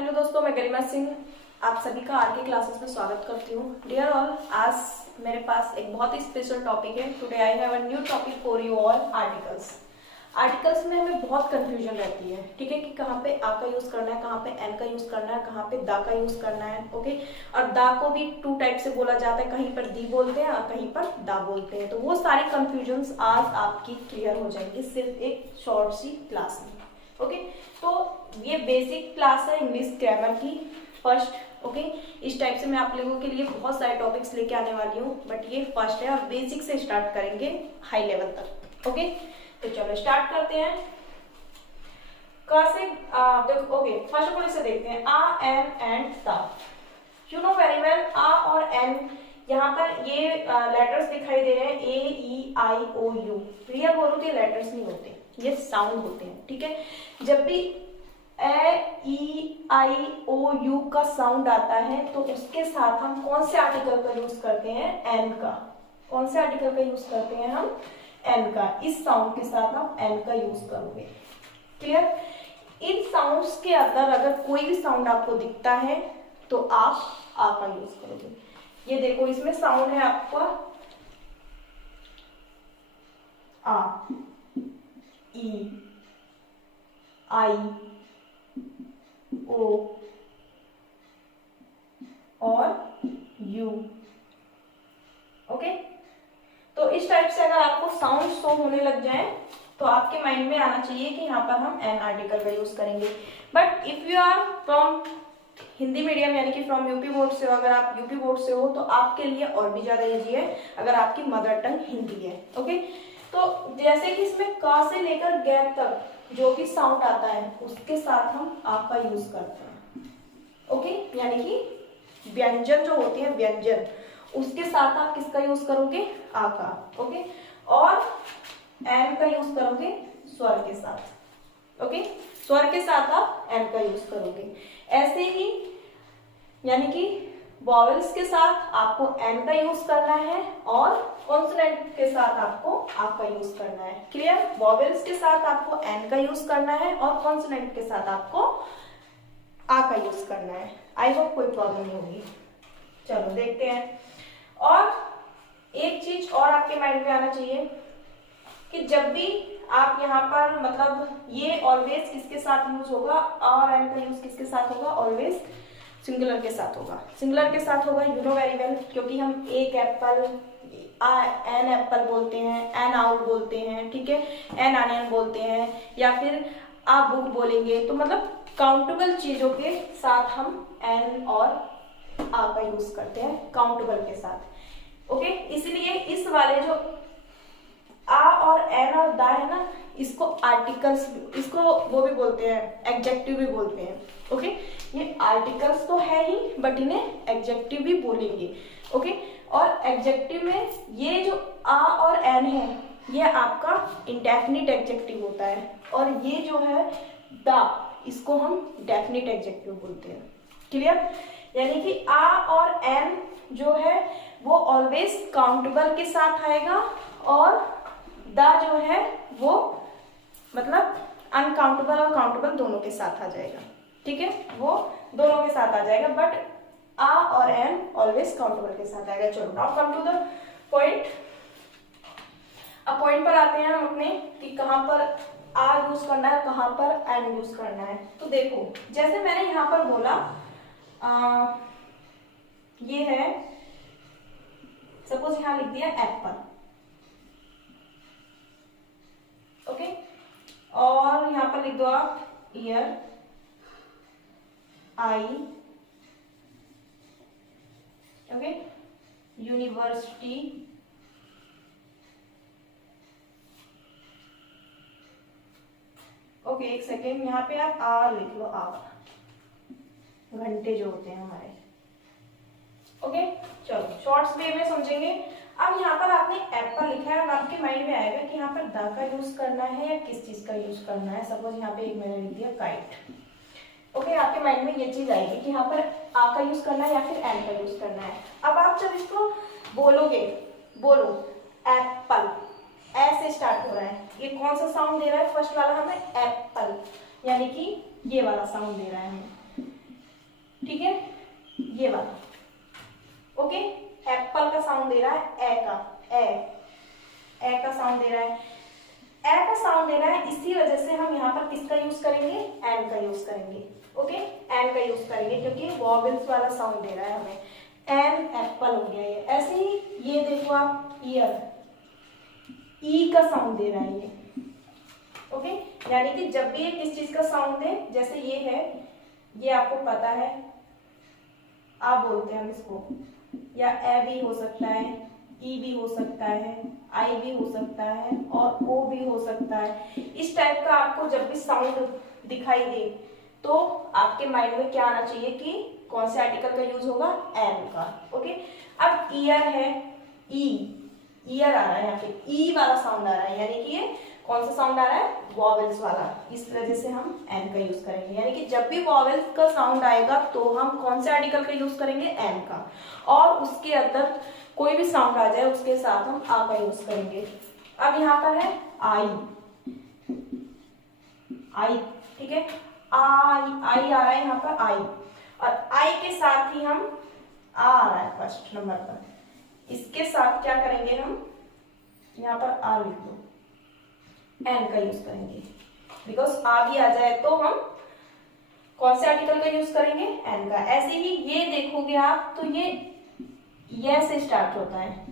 Hello दोस्तों, मैं गरिमा सिंह आप सभी का आर के क्लासेस में स्वागत करती हूँ। डियर ऑल, आज मेरे पास एक बहुत ही स्पेशल टॉपिक है। Today I have a new topic for you all. Articles में हमें बहुत कंफ्यूजन रहती है, ठीक है, कि कहाँ पे आ का यूज करना है, कहाँ पे एन का यूज करना है, कहाँ पे दा का यूज करना है। ओके, और दा को भी टू टाइप से बोला जाता है, कहीं पर दी बोलते हैं और कहीं पर दा बोलते हैं। तो वो सारी कंफ्यूजन आज आपकी क्लियर हो जाएंगी सिर्फ एक शॉर्ट सी क्लास में। ओके, तो ये बेसिक क्लास है इंग्लिश ग्रामर की फर्स्ट। ओके, इस टाइप से मैं आप लोगों के लिए बहुत सारे टॉपिक्स लेके आने वाली हूँ, बट ये फर्स्ट है और बेसिक से स्टार्ट करेंगे हाई लेवल तक। ओके, तो चलो स्टार्ट करते हैं। क से देखो। ओके, फर्स्ट ऑफ ऑल इसे देखते हैं। आ, एन एंड ता। यू नो वेरी वेल, आ और एन यहाँ पर ये लेटर्स दिखाई दे रहे हैं, ए ई आई ओ यू। रियल बोलो तो ये लेटर्स नहीं होते, ये साउंड होते हैं, ठीक है। जब भी ए ई आई ओ यू का साउंड आता है तो उसके साथ हम कौन से आर्टिकल का यूज करते हैं? एन का। कौन से आर्टिकल का यूज करते हैं हम? एन का। इस साउंड के साथ हम एन का यूज करोगे। क्लियर? इन साउंड्स के अंदर अगर कोई भी साउंड आपको दिखता है तो आप आ का यूज करोगे। ये देखो, इसमें साउंड है आपका आ, ई, आई, ओ और यू। ओके, तो इस टाइप से अगर आपको साउंड शो होने लग जाए तो आपके माइंड में आना चाहिए कि यहाँ पर हम एन आर्टिकल का यूज करेंगे। But if you are from Hindi medium यानी कि फ्रॉम यूपी बोर्ड से हो, अगर आप यूपी बोर्ड से हो तो आपके लिए और भी ज्यादा इजी है अगर आपकी मदर टंग हिंदी है। ओके, तो जैसे कि इसमें का से लेकर गैप तक जो भी साउंड आता है उसके साथ हम आ का यूज करते हैं। ओके, यानी कि व्यंजन जो होते हैं, व्यंजन, उसके साथ आप किसका यूज करोगे? आ का। ओके, और एन का यूज करोगे स्वर के साथ। ओके, स्वर के साथ आप एन का यूज करोगे। ऐसे ही यानी कि वॉवेल्स के साथ आपको एन का यूज करना है और कॉन्सोनेंट के साथ आपको आ का यूज करना है। क्लियर? वॉवेल्स के साथ आपको एन का यूज करना है और कॉन्सोनेंट के साथ आपको आ का यूज करना है। आई होप कोई प्रॉब्लम नहीं होगी। चलो देखते हैं। और एक चीज और आपके माइंड में आना चाहिए कि जब भी आप यहाँ पर मतलब ये ऑलवेज किसके साथ यूज होगा? और एन का यूज किसके साथ होगा? ऑलवेज सिंगुलर के साथ होगा। सिंगुलर के साथ होगा, यू नो वेरी वेल, क्योंकि हम एक एप्पल, एन एप्पल बोलते हैं, एन आउल बोलते हैं, ठीक है, एन अनियन बोलते हैं, या फिर आ बुक बोलेंगे। तो मतलब काउंटेबल चीजों के साथ हम एन और आ का यूज करते हैं, काउंटेबल के साथ। ओके, इसलिए इस वाले जो आ और एन और दा है ना, इसको आर्टिकल्स, इसको वो भी बोलते हैं, एडजेक्टिव भी बोलते हैं। ओके, ये आर्टिकल्स तो है ही बट इन्हें एडजेक्टिव भी बोलेंगे। ओके, और एडजेक्टिव में ये जो आ और एन है ये आपका इंडेफिनिट एडजेक्टिव होता है, और ये जो है दा, इसको हम डेफिनिट एडजेक्टिव बोलते हैं। क्लियर? यानी कि आ और एन जो है वो ऑलवेज काउंटेबल के साथ आएगा और दा जो है वो मतलब अनकाउंटेबल और काउंटेबल दोनों के साथ आ जाएगा। ठीक है, वो दोनों के साथ आ जाएगा, बट आ और एन ऑलवेज काउंटेबल के साथ आएगा। चलो now come to the point. अब पॉइंट पर आते हैं हम अपने कि कहाँ पर आ यूज करना है, कहाँ पर एन यूज करना है। तो देखो, जैसे मैंने यहाँ पर बोला ये है, सपोज यहाँ लिख दिया एप्पल। ओके, और यहाँ पर लिख दो आप ईयर, आई, ओके, यूनिवर्सिटी, ओके, एक सेकेंड, यहाँ पे आप आ लिख लो, आ, घंटे जो होते हैं हमारे। ओके, चलो शॉर्ट्स वे में समझेंगे। अब यहाँ पर आपने एप्पल लिखा है, अब आपके माइंड में आएगा कि यहाँ पर दा का यूज करना है या किस चीज का यूज करना है। सपोज यहाँ पे एक मैंने लिख दिया काइट। ओके, आपके माइंड में ये चीज आएगी कि यहाँ पर आ का यूज करना है या फिर एन का यूज करना है। अब आप जब इसको बोलोगे, बोलो एप्पल, ऐसे स्टार्ट हो रहा है, ये कौन सा साउंड दे रहा है? फर्स्ट वाला हमें एप्पल, यानी कि ये वाला साउंड दे रहा है हमें। ठीक है, ये वाला, ओके। एप्पल का साउंड दे रहा है ए का, ए का साउंड दे रहा है, ए का साउंड दे रहा है, इसी वजह से हम यहाँ पर किसका यूज करेंगे, एन का यूज करेंगे, ओके, एन का यूज करेंगे क्योंकि वॉवेल्स वाला साउंड दे रहा है हमें, एन एप्पल हो गया ये। ऐसे ही ये देखो आप, ईयर, ई का साउंड दे रहा है ये, ओके। यानी कि जब भी ये किस चीज का साउंड दे, जैसे ये है, ये आपको पता है, आ बोलते हैं हम इसको, या ए भी हो सकता है, ई भी हो सकता है, आई भी हो सकता है, और ओ भी हो सकता है। इस टाइप का आपको जब भी साउंड दिखाई दे तो आपके माइंड में क्या आना चाहिए कि कौन से आर्टिकल का यूज होगा, एन का, ओके। अब ईयर है, ई, ईयर आ रहा है यहाँ पे, ई वाला साउंड आ रहा है, यानी कि ये कौन सा साउंड आ रहा है, वॉवेल्स वाला, इस वजह से हम एन का यूज करेंगे। यानी कि जब भी वॉवेल्स का साउंड आएगा तो हम कौन से आर्टिकल का यूज करेंगे, एन का, और उसके अंदर कोई भी साउंड आ जाए उसके साथ हम आ का यूज करेंगे। अब यहाँ पर है आई, आई, ठीक है, आई आ रहा है यहाँ पर, आई, और आई के साथ ही हम आ रहा है फर्स्ट नंबर पर, इसके साथ क्या करेंगे हम, यहाँ पर आ लिख दो, एन का यूज करेंगे, बिकॉज आ भी आ जाए तो हम कौन से आर्टिकल का यूज करेंगे, एन का। ऐसे ही ये देखोगे आप तो ये से स्टार्ट होता है,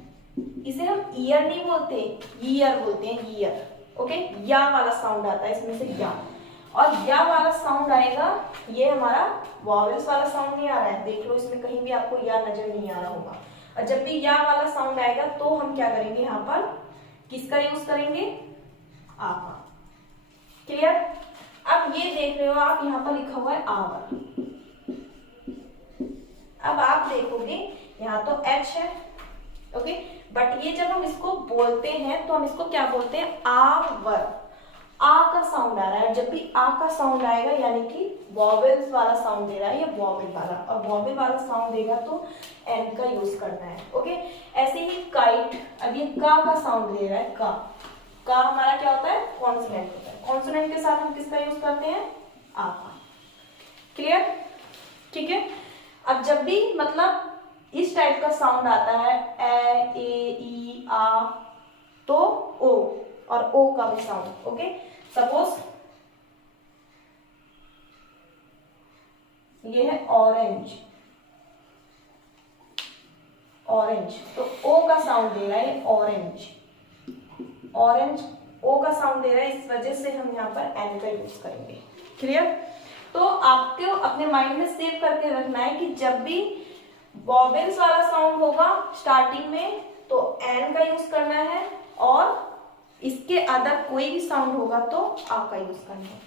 इसे हम ईयर नहीं बोलते, ईयर बोलते हैं, ईयर, ओके। या वाला साउंड आता है इसमें से, या, और या वाला साउंड आएगा, ये हमारा वॉवेल्स वाला साउंड नहीं आ रहा है, देख लो इसमें कहीं भी आपको या नजर नहीं आ रहा होगा। और जब भी या वाला साउंड आएगा तो हम क्या करेंगे, यहाँ पर किसका यूज करेंगे, आ का, क्लियर। अब ये देख रहे हो आप, यहाँ पर लिखा हुआ है आवर, अब आप देखोगे यहाँ तो एच है, ओके, बट ये जब हम इसको बोलते हैं तो हम इसको क्या बोलते हैं, आवर, आ का साउंड आ रहा है। जब भी आ का साउंड आएगा यानी कि वॉवेल्स वाला साउंड दे रहा है, ये वॉवेल वाला, और वॉवेल वाला साउंड देगा तो एन का यूज करना है, ओके। ऐसे ही काइट, अब ये का साउंड दे रहा है, का हमारा क्या होता है, कॉन्सोनेंट होता है, कॉन्सोनेंट के साथ हम किसका यूज करते हैं, आ का, क्लियर, ठीक है। अब जब भी मतलब इस टाइप का साउंड आता है, ए ई आ, तो ओ, और ओ का भी साउंड, ओके। सपोज ये है ऑरेंज, ऑरेंज, तो ओ का साउंड दे रहा है, ऑरेंज, ऑरेंज, ओ का साउंड दे रहा है, इस वजह से हम यहाँ पर एन का यूज करेंगे, क्लियर। तो आपको अपने माइंड में सेव करके रखना है कि जब भी वॉवेल्स वाला साउंड होगा स्टार्टिंग में तो एन का यूज करना है, और इसके अदर कोई भी साउंड होगा तो आ का यूज करना है।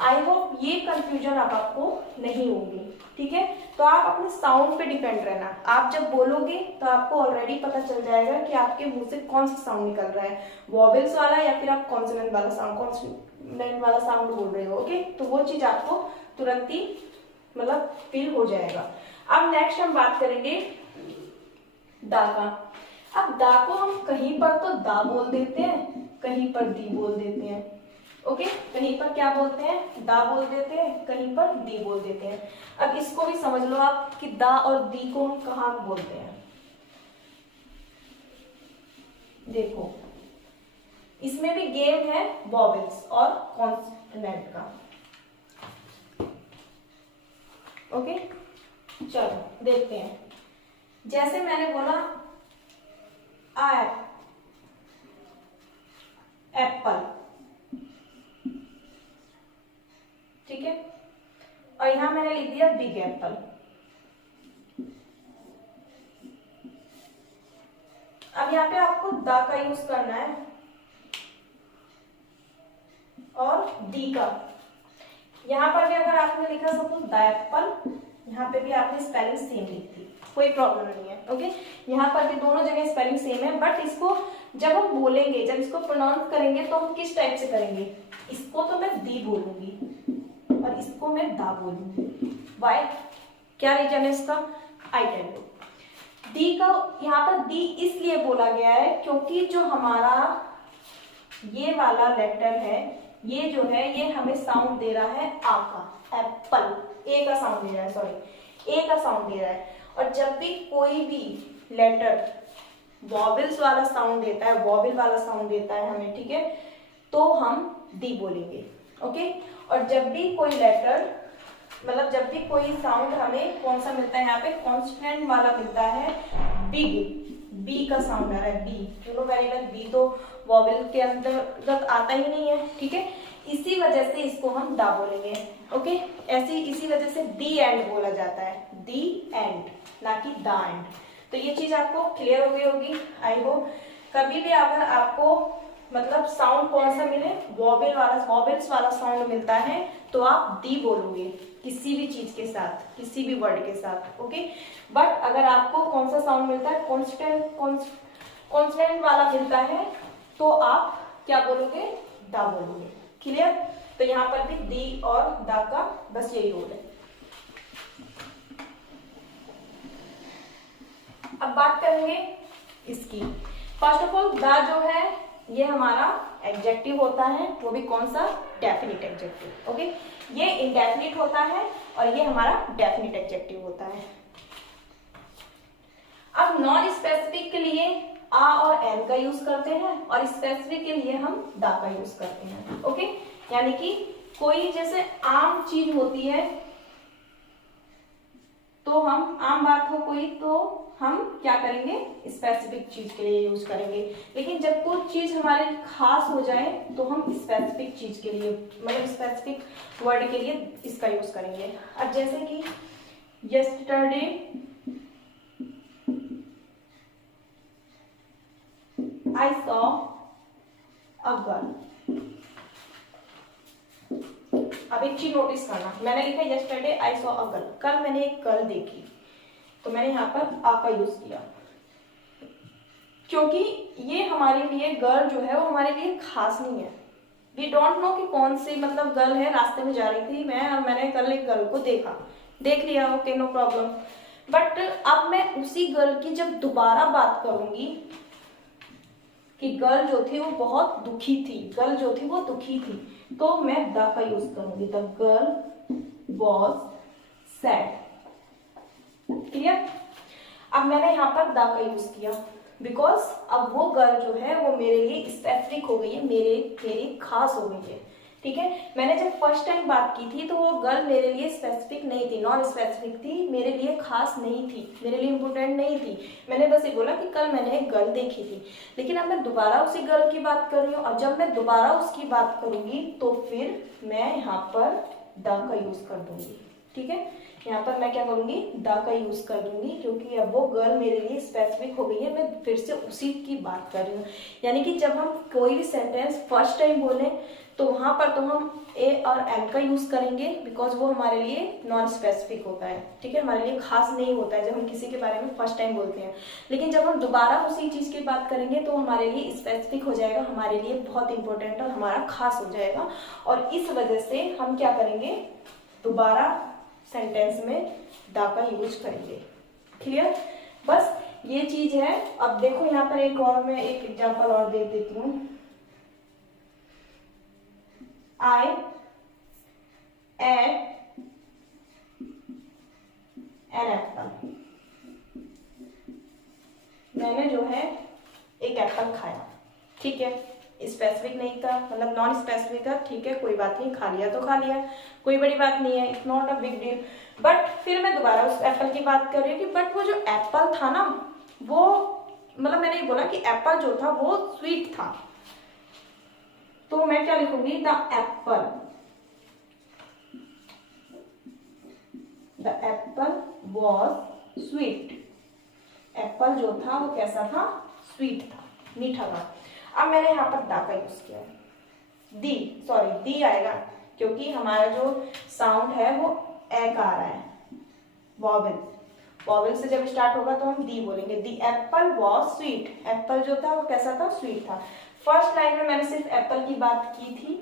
आई होप ये कंफ्यूजन अब आपको नहीं होगी, ठीक है। तो आप अपने साउंड पे डिपेंड रहना, आप जब बोलोगे तो आपको ऑलरेडी पता चल जाएगा कि आपके मुंह से कौन सा साउंड निकल रहा है, वॉवेल्स वाला या फिर आप कॉन्सोनेंट वाला साउंड, कॉन्सोनेंट वाला साउंड बोल रहे हो, ओके। तो वो चीज आपको तुरंत ही मतलब फील हो जाएगा। अब नेक्स्ट हम बात करेंगे दा का। अब दा को हम कहीं पर तो दा बोल देते हैं, कहीं पर दी बोल देते हैं, ओके। कहीं पर क्या बोलते हैं, दा बोल देते हैं, कहीं पर दी बोल देते हैं। अब इसको भी समझ लो आप कि दा और दी को हम कहाँ बोलते हैं। देखो इसमें भी गेम है वॉवेल्स और कॉन्सोनेंट का, ओके। चलो देखते हैं, जैसे मैंने बोला एप्पल, ठीक है, और यहां मैंने लिख दिया बिग एप्पल। अब यहाँ पे आपको दा का यूज करना है और दी का। यहाँ पर भी अगर आपने लिखा सपोज द एप्पल, यहाँ पे भी आपने स्पेलिंग सेम लिख दी, कोई प्रॉब्लम नहीं है, ओके। यहाँ पर भी दोनों जगह स्पेलिंग सेम है, बट इसको जब हम बोलेंगे, जब इसको प्रोनाउंस करेंगे तो हम किस टाइप से करेंगे, इसको तो मैं दी बोलूंगी और इसको मैं दा बोलूंगी। वाई, क्या रीजन है इसका, आई टेल यू। दी का यहाँ पर दी इसलिए बोला गया है क्योंकि जो हमारा ये वाला लेटर है, ये जो है ये हमें साउंड दे रहा है आ का, एप्पल, ए का साउंड दे रहा है, सॉरी ए का साउंड दे रहा है। और जब भी कोई भी लेटर वॉवेल्स वाला साउंड देता है, वॉवेल वाला साउंड देता है हमें, ठीक है, तो हम दी बोलेंगे, ओके। और जब भी कोई लेटर मतलब जब भी कोई साउंड हमें कौन सा मिलता है, यहाँ पे कॉन्स्टेंट वाला मिलता है, बिग, बी का साउंड आ रहा है, B, you know very well, B तो वॉवेल के अंतर्गत आता ही नहीं है, ठीक है। इसी वजह से इसको हम दा बोलेंगे, ओके। इसी वजह से दी एंड बोला जाता है, दी एंड, ना कि दा एंड। तो ये चीज आपको क्लियर हो गई होगी, आई होप। कभी भी अगर आपको मतलब साउंड कौन सा मिले, वॉवेल्स वाला साउंड मिलता है, तो आप दी बोलोगे किसी भी चीज के साथ, किसी भी वर्ड के साथ, ओके। बट अगर आपको कौन सा साउंड मिलता है, कॉन्स्टेंट वाला मिलता है, तो आप क्या बोलोगे, दा बोलोगे, क्लियर। तो यहाँ पर भी दी और दा का बस यही रोल है। अब बात करेंगे इसकी। फर्स्ट ऑफ ऑल दा जो है ये हमारा एडजेक्टिव होता है, वो भी कौन सा, डेफिनिट एडजेक्टिव, ओके। ये इंडेफिनिट होता है और ये हमारा डेफिनिट एडजेक्टिव होता है। अब नॉन स्पेसिफिक के लिए आ और एन का यूज करते हैं और स्पेसिफिक के लिए हम दा का यूज करते हैं, ओके। यानी कि कोई जैसे आम चीज होती है, तो हम आम बात हो कोई, तो हम क्या करेंगे, स्पेसिफिक चीज के लिए यूज करेंगे। लेकिन जब कोई चीज हमारे खास हो जाए, तो हम स्पेसिफिक चीज के लिए मतलब स्पेसिफिक वर्ड के लिए इसका यूज करेंगे। अब जैसे कि yesterday I saw a girl। अब एक चीज नोटिस करना, मैंने लिखा yesterday I saw a girl, कल मैंने एक गर्ल देखी, तो मैंने यहाँ पर आ का यूज किया, क्योंकि ये हमारे लिए गर्ल जो है वो हमारे लिए खास नहीं है। वी डोंट नो कि कौन सी मतलब गर्ल है, रास्ते में जा रही थी मैं और मैंने कल एक गर्ल को देख लिया, ओके, नो प्रॉब्लम। बट अब मैं उसी गर्ल की जब दोबारा बात करूंगी कि गर्ल जो थी वो बहुत दुखी थी, गर्ल जो थी वो दुखी थी, तो मैं द का यूज करूंगी, the girl was sad, clear. अब मैंने यहाँ पर द का यूज किया बिकॉज अब वो गर्ल जो है वो मेरे लिए स्पेसिफिक हो गई है, मेरी खास हो गई है, ठीक है। मैंने जब फर्स्ट टाइम बात की थी तो वो गर्ल मेरे लिए स्पेसिफिक नहीं थी, नॉन स्पेसिफिक थी, मेरे लिए खास नहीं थी, मेरे लिए इम्पोर्टेंट नहीं थी। मैंने बस ये बोला कि कल मैंने एक गर्ल देखी थी। लेकिन अब मैं दोबारा उसी गर्ल की बात कर रही हूँ और जब मैं दोबारा उसकी बात करूंगी तो फिर मैं यहाँ पर द का यूज कर दूंगी, ठीक है। यहाँ पर मैं क्या करूंगी, द का यूज कर दूंगी, क्योंकि अब वो गर्ल मेरे लिए स्पेसिफिक हो गई है, मैं फिर से उसी की बात कर रही हूँ। यानी कि जब हम कोई भी सेंटेंस फर्स्ट टाइम बोलें तो वहां पर तो हम ए और एम का यूज करेंगे, बिकॉज वो हमारे लिए नॉन स्पेसिफिक होता है, ठीक है, हमारे लिए खास नहीं होता है जब हम किसी के बारे में फर्स्ट टाइम बोलते हैं। लेकिन जब हम दोबारा उसी चीज की बात करेंगे तो हमारे लिए स्पेसिफिक हो जाएगा, हमारे लिए बहुत इंपॉर्टेंट और हमारा खास हो जाएगा, और इस वजह से हम क्या करेंगे, दोबारा सेंटेंस में दा का यूज करेंगे, क्लियर। बस ये चीज है। अब देखो यहाँ पर एक और मैं एक एग्जांपल और दे देती हूँ। I ate an apple। मैंने जो है एक एप्पल खाया, ठीक है, स्पेसिफिक नहीं था, मतलब नॉन स्पेसिफिक था, ठीक है, कोई बात नहीं, खा लिया तो खा लिया, कोई बड़ी बात नहीं है, it's not a big deal. But फिर मैं दोबारा उस एप्पल की बात कर रही हूँ कि बट वो जो एप्पल था ना, वो मतलब मैंने बोला कि एप्पल जो था वो स्वीट था, तो मैं क्या लिखूंगी, the Apple was sweet. Apple जो था वो कैसा था, स्वीट था, मीठा था। अब मैंने यहाँ पर दा का यूज किया है, दी आएगा क्योंकि हमारा जो साउंड है वो ए का आ रहा है, वॉवेल से जब स्टार्ट होगा तो हम दी बोलेंगे। दी एप्पल वॉज स्वीट, एप्पल जो था वो कैसा था, स्वीट था। फर्स्ट लाइन में मैंने सिर्फ एप्पल की बात की थी,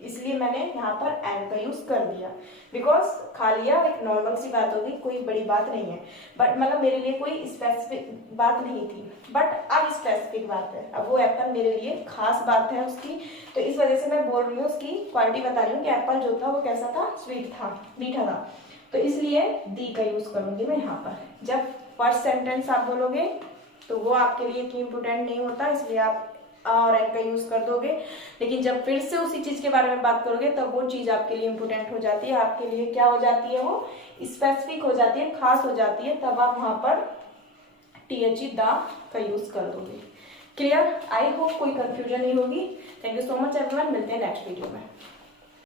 इसलिए मैंने यहाँ पर एन का यूज कर दिया, बिकॉज खा लिया एक नॉर्मल सी बात होगी, कोई बड़ी बात नहीं है, बट मतलब मेरे लिए कोई स्पेसिफिक बात नहीं थी, बट अब स्पेसिफिक बात है, अब वो एप्पल मेरे लिए खास बात है उसकी, तो इस वजह से मैं बोल रही हूँ, उसकी क्वालिटी बता रही हूँ कि एप्पल जो था वो कैसा था, स्वीट था, मीठा था, तो इसलिए दी का यूज करूंगी मैं यहाँ पर। जब फर्स्ट सेंटेंस आप बोलोगे तो वो आपके लिए इतनी इंपोर्टेंट नहीं होता, इसलिए आप और एन का यूज कर दोगे, लेकिन जब फिर से उसी चीज के बारे में बात करोगे तब वो चीज आपके लिए इंपोर्टेंट हो जाती है, आपके लिए क्या हो जाती है, वो स्पेसिफिक हो जाती है, खास हो जाती है, तब आप वहां पर THE द का यूज कर दोगे। क्लियर? आई होप कोई कंफ्यूजन नहीं होगी। Thank you so much everyone, मिलते हैं नेक्स्ट वीडियो में।